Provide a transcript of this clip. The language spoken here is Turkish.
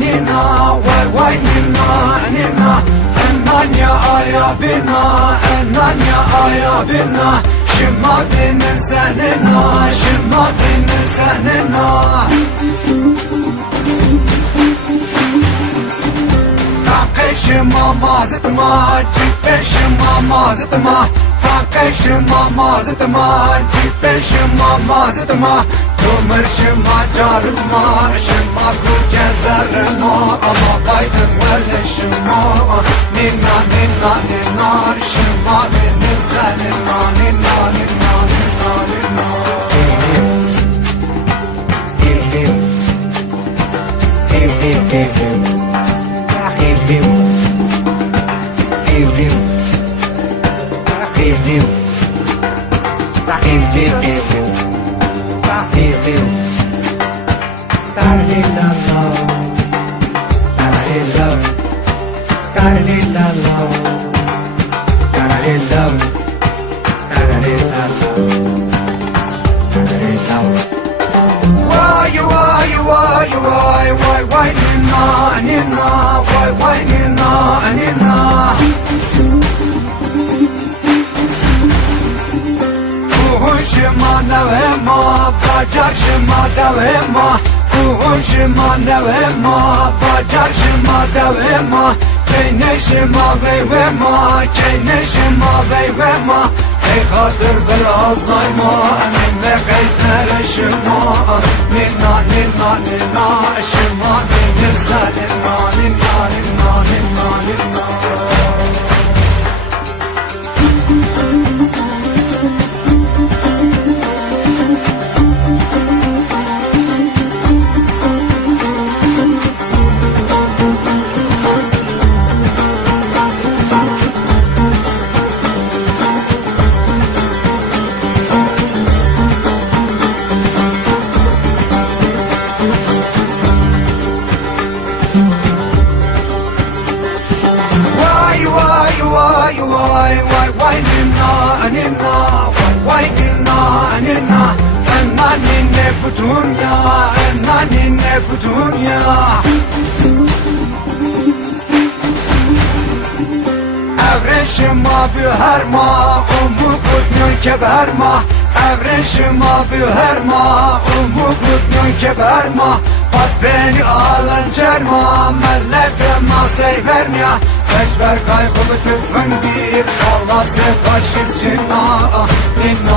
nina, vay nina, nina. Enanya aya bina, enanya aya bina. Şıma binin senina, şıma binin senina. Takışıma mazıtma, cübbeşıma mazıtma. Takışıma mazıtma, cübbeşıma mazıtma. Kumirşıma carıma, şıma kukezerima. Ama baydın velleşıma, nina nina nina. Şıma binin senina, nina nina nina nina. Why nina nina, why nina nina. Kuhuşuma nevema, bacakşıma devema. Kuhuşuma nevema, bacakşıma devema. Keyneşima veyvema, keyneşima veyvema. Ey hatır biraz ayma, eminle geyserişima. Nina nina nina, şıma benim senina. Nina nina nina nina. Why nina nina, why nina nina. Enna ninne bu dünya, enna ninne bu dünya. Evreşima büherma, umu kutnun keberma. Evreşima büherma, umu kutnun keberma. Bak beni alıncerma, melletema seyvernya. Beşver kaygılı tüfün bir, Allah se faşist cina. Nina